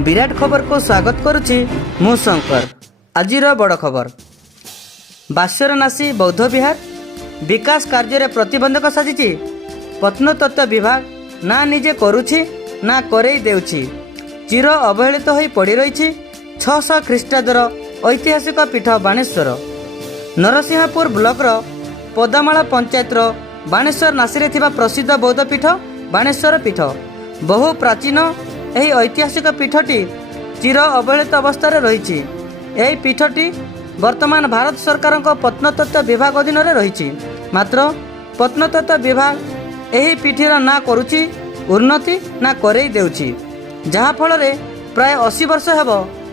विराट खबर को स्वागत करुछि मु शंकर। आजिर बड़ खबर बास्यरनाशी बौद्ध विहार विकास कार्य प्रतिबंधक साजिछि। प्रत्नतत्व विभाग ना निजे करुछि ना करई देउछि। चिर अवहेलित होई पड़ी रही 600 ख्रीष्टाब्दर ऐतिहासिक पीठ बाणेश्वर। नरसिंहपुर ब्लॉकर पदामाला पंचायतर बाणेश्वर नासी थिबा प्रसिद्ध बौद्ध पीठ बाणेश्वर पीठ। बहु प्राचीन यही ऐतिहासिक पीठटी चिर अवहेलित अवस्था रही। यही पीठटी वर्तमान भारत सरकार प्रत्नतत्व विभाग अधीन रही। मात्र प्रत्नतत्व विभाग यही पीठर ना करुछि उन्नति ना करई देउछि, जहा फल प्राय 80 वर्ष हेब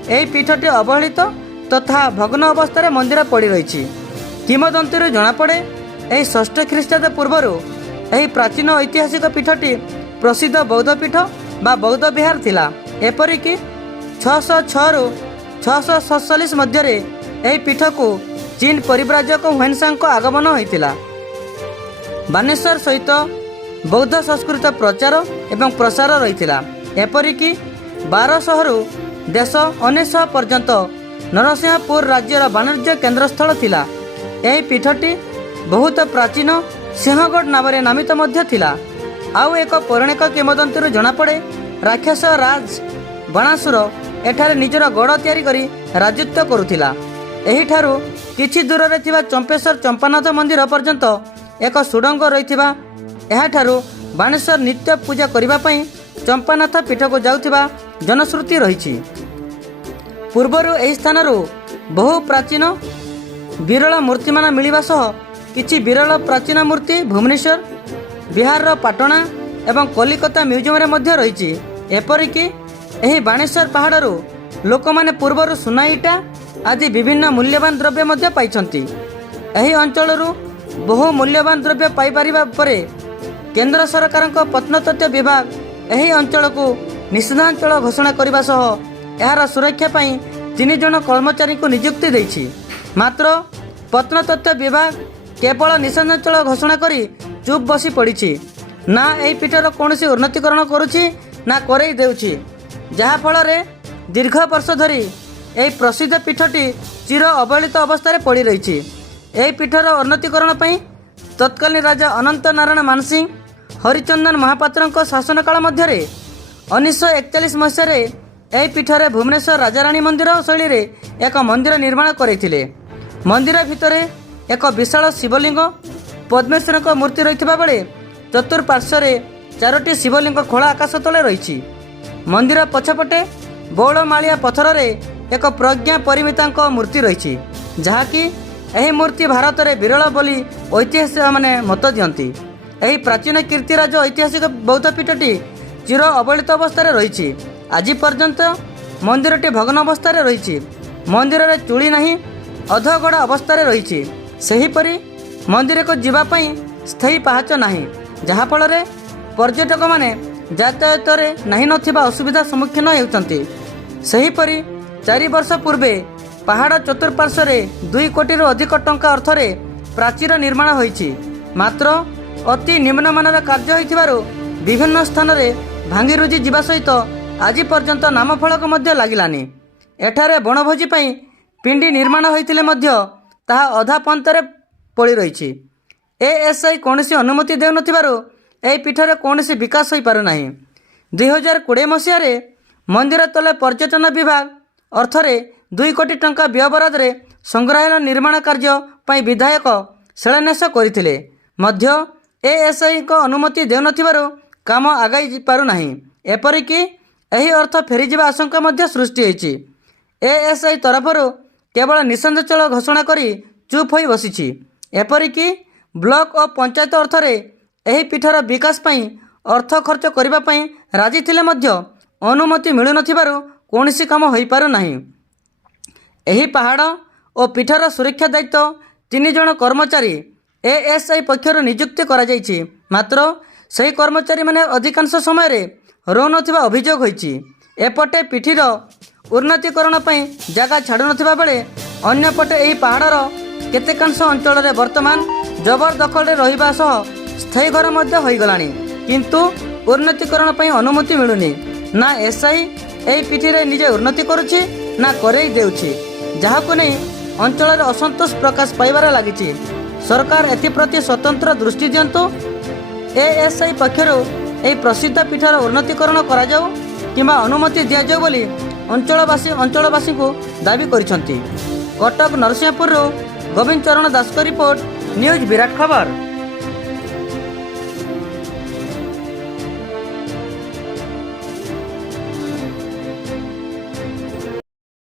यही पीठटी अवहेलित तथा भग्न अवस्था मंदिर पड़ी रही। किंवदंती जनापड़े यही 6 ख्रीष्टाब्द पूर्वर यही प्राचीन ऐतिहासिक पीठटी प्रसिद्ध बौद्ध पीठ बा बौद्ध विहार थिला। एपरिकी 606 रु 647 मध्य यही पीठ को चीन परिव्राजक ह्वेनसांग आगमन होता। बानेश्वर सहित बौद्ध संस्कृत प्रचार एवं प्रसार रही। एपरिकी 1200 रु देश 1900 पर्यंत नरसिंहपुर राज्यर वाणिज्य केन्द्रस्थल थिला। यही पीठटी बहुत प्राचीन सिंहगढ़ नाम नामित मध्य थिला। आउ एक पौराणिक किंवदंती जनापड़े राक्षस राज बाणासुर एठारे निजर गड़ तैयारी करी राजत्व करुथिला। एही ठारू किछि दूर रे थिबा चंपेश्वर चंपानाथ मंदिर पर्यंत एक सुडंग रहिथिबा एहाठारू बाणेश्वर नित्य पूजा करिबा पई चंपानाथ पीठ को जाउथिबा जनश्रुति रहिछि। पूर्वरु एही स्थानरू बहु प्राचीन विरल मूर्तिमान मिलिबा सह किछि विरल प्राचीन मूर्ति भुवनेश्वर बिहार पाटना एवं कलिकता म्यूजियम रे मध्य रही। एपरिकी एही बाणेश्वर पहाड़रू लोक माने पूर्वर सुना इटा आदि विभिन्न मूल्यवान द्रव्य मध्य पाइछंती। एही अंचलरू बहु मूल्यवान द्रव्य पाई परिबा परे केंद्र सरकार प्रत्नतत्व विभाग एही अंचल को निषेधांचल घोषणा करने सह यार सुरक्षा पाई 3 जन कर्मचारी को नियुक्ति देछि। मात्र प्रत्नतत्व विभाग केवल निषेधांचल घोषणा करी चुप बसी पड़ी ना यही पीठर कौन उन्नतिकरण करुछि ना करई देउछि, जहा फल दीर्घ वर्ष धरी यही प्रसिद्ध पीठटी चिर अवहेलित अवस्था पड़ी रही। यही पीठर उन्नतिकरण पई तत्कालीन राजा अनंत नारायण मानसिंह हरिचंदन महापात्र शासन काल मध्य 1941 मसीह यही पीठरे भुवनेश्वर राजाराणी मंदिर शैली रे एक मंदिर निर्माण करथिले। मंदिर भितर एक विशाल शिवलिंग पद्मेश्वर मूर्ति रही बेले चतुर्पार्श्वे 4टी शिवलिंग खोला आकाश तले रही। मंदिर पछपटे बौलमालिया पत्थर रे एक प्रज्ञा परिमिता मूर्ति रही, जहाँकि यही मूर्ति भारत में विरल बोली ऐतिहासिक माने मत दियंती। यही प्राचीन कीर्तिराज ऐतिहासिक बौद्ध पीठटी चिर अवहेलित अवस्था रही। आज पर्यंत मंदिरटी भग्न अवस्था रही। मंदिर रे चूड़ी नहीं अधगढ़ा अवस्था रही। सेहीपरि मंदिर को जीवाई स्थायी पहाच नहीं, जहाँफल पर्यटक माने यातायात नहीं नथिबा असुविधा सम्मुखीन होउचंती। सेहीपरि 4 वर्ष पूर्वे पहाड़ चतुर्पार्श्वे 2 कोटी अधिक टंका अर्थरे प्राचीर निर्माण होईछि। मात्र अति निम्नमानर कार्य होइथिबारु विभिन्न स्थान में भांगी रुजी जीवा सहित आज पर्यंत नामफलक मध्य लागिलानी। एठारे बनभोजी पई पिंडी निर्माण होइथिले मध्य ताहा अधा पंतरे पड़ी रही। एएसआई कौन अनुमति देउ नथिबारु एही पीठरे कौन विकास हो पारु नाही। 2020 मसीह मंदिर तले पर्यटन विभाग अर्थरे 2 कोटी टंका व्ययबराद रे संग्रहालय निर्माण कार्य पई विधायक शिलान्यास करथिले मध्य एएसआई को अनुमति देउ नथिबारु काम आगाई पारु नाही। एपरिकी एही अर्थ फेरीजिबा आशंका मध्य सृष्टि होईछि। एएसआई तरफरु केवल निषेधांचल घोषणा करी चुप होई बसिछि। एपरिकी ब्लॉक और पंचायत अर्थरे एही पीठर विकास पई अर्थ खर्च करिबा पई राजी थिले मध्य अनुमति मिलु नथिबारु कोनोसी काम होई पारु नाही। एही पहाड़ और पीठर सुरक्षा दायित्व 3 जन कर्मचारी एएसआई पक्षर नियुक्ति करा जायछि। मात्र सही कर्मचारी माने अधिकांश समय रे रौ नथिबा अभियोग होईछि। एपटे पीठीर उन्नतिकरण पई जगह छाडु नथिबा बेले अन्यपटे एही पहाड़र केतेकांश अंचल रे वर्तमान जबरदखल रहिबा सह स्थायी घर मध्य होई गलानी, किंतु उन्नतिकरण पई अनुमति मिलुनी। ना एसआई ଏହି ପିଠିରେ ନିଜେ ଉନ୍ନତି କରୁଛି ନା କରେଇ ଦେଉଛି, ଯାହାକୁ ନେଇ ଅଞ୍ଚଳରେ ଅସନ୍ତୋଷ ପ୍ରକାଶ ପାଇବାରେ ଲାଗିଛି। ସରକାର ଏଥିପ୍ରତି ସ୍ୱତନ୍ତ୍ର ଦୃଷ୍ଟି ଦିଅନ୍ତୁ। ଏଏସ୍ଆଇ ପକ୍ଷରୁ ଏହି ପ୍ରସିଦ୍ଧ ପୀଠର ଉନ୍ନତିକରଣ କରାଯାଉ କିମ୍ବା ଅନୁମତି ଦିଆଯାଉ ବୋଲି ଅଞ୍ଚଳବାସୀଙ୍କୁ ଦାବି କରିଛନ୍ତି। କଟକ ନରସିଂହପୁରରୁ ଗୋବିନ୍ଦ ଚରଣ ଦାସଙ୍କ ରିପୋର୍ଟ, ନ୍ୟୁଜ୍ ବିରାଟ ଖବର।